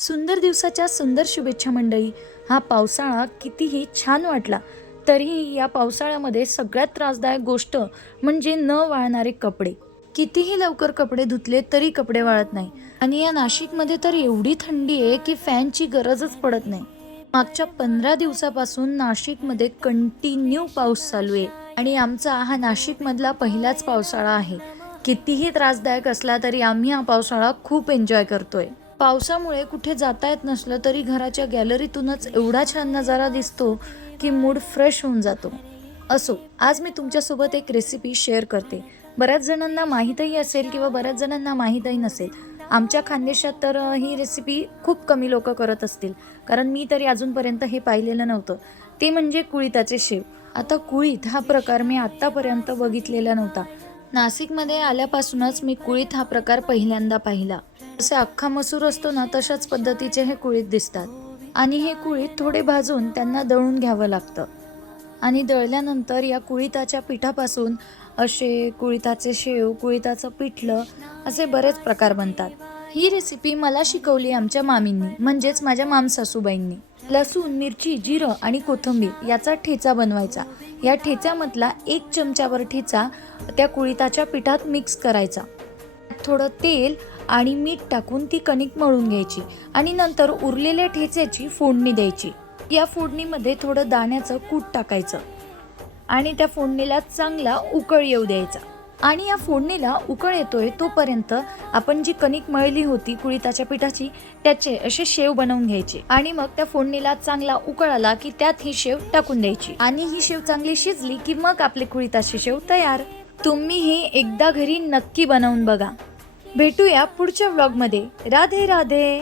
सुंदर दिवसाच्या सुंदर शुभेच्छा मंडळी. हा पावसाळा कितीही छान वाटला तरीही या पावसाळ्यामध्ये सगळ्यात त्रासदायक गोष्ट म्हणजे न वाळणारे कपडे. कितीही लवकर कपडे धुतले तरी कपडे वाळत नाही. आणि या नाशिकमध्ये तर एवढी थंडी आहे की फॅनची गरजच पडत नाही. मागच्या 15 दिवसापासून नाशिकमध्ये कंटिन्यू पाऊस चालू आहे आणि आमचा हा नाशिकमधला पहिलाच पावसाळा आहे. कितीही त्रासदायक असला तरी आम्ही हा पावसाळा खूप एन्जॉय करतोय. पावसामुळे कुठे जाता येत नसलं तरी घराच्या गॅलरीतूनच एवढा छान नजारा दिसतो की मूड फ्रेश होऊन जातो. असो, आज मी तुमच्यासोबत एक रेसिपी शेअर करते. बऱ्याच जणांना माहीतही असेल किंवा बऱ्याच जणांना माहीतही नसेल. आमच्या खानदेशात तर ही रेसिपी खूप कमी लोक करत असतील, कारण मी तरी अजूनपर्यंत हे पाहिलेलं नव्हतं. ते म्हणजे कुळिथाचे शेव. आता कुळीथ हा प्रकार मी आत्तापर्यंत बघितलेला नव्हता. नाशिकमध्ये आल्यापासूनच मी कुळीथ हा प्रकार पहिल्यांदा पाहिला. जसे अख्खा मसूर असतो ना, तशाच पद्धतीचे हे कुळीथ दिसतात. आणि हे कुळीथ थोडे भाजून त्यांना दळून घ्यावं लागतं. आणि दळल्यानंतर या कुळिथाच्या पिठापासून असे कुळिथाचे शेव, कुळिथाचं पिठलं असे बरेच प्रकार बनतात. ही रेसिपी मला शिकवली आमच्या मामींनी, म्हणजेच माझ्या मामसासूबाईंनी. लसूण, मिरची, जिरं आणि कोथिंबीर याचा ठेचा बनवायचा. या ठेच्यामधला 1 चमचाभर ठेचा त्या कुळिथाच्या पिठात मिक्स करायचा. थोडं तेल आणि मीठ टाकून ती कणिक मळून घ्यायची आणि नंतर उरलेल्या ठेच्याची फोडणी द्यायची. या फोडणीमध्ये थोडं दाण्याचं कूट टाकायचं आणि त्या फोडणीला चांगला उकळ येऊ द्यायचा. आणि या फोडणीला उकळ येतोय तोपर्यंत आपण जी कणिक मळली होती कुळिथाच्या पिठाची, त्याचे असे शेव बनवून घ्यायचे. आणि मग त्या फोडणीला चांगला उकळ आला की त्यात ही शेव टाकून द्यायची. आणि ही शेव चांगली शिजली की मग आपले कुळिथाचे शेव तयार. तुम्ही हे एकदा घरी नक्की बनवून बघा. भेटूया पुढच्या व्लॉगमध्ये. राधे राधे.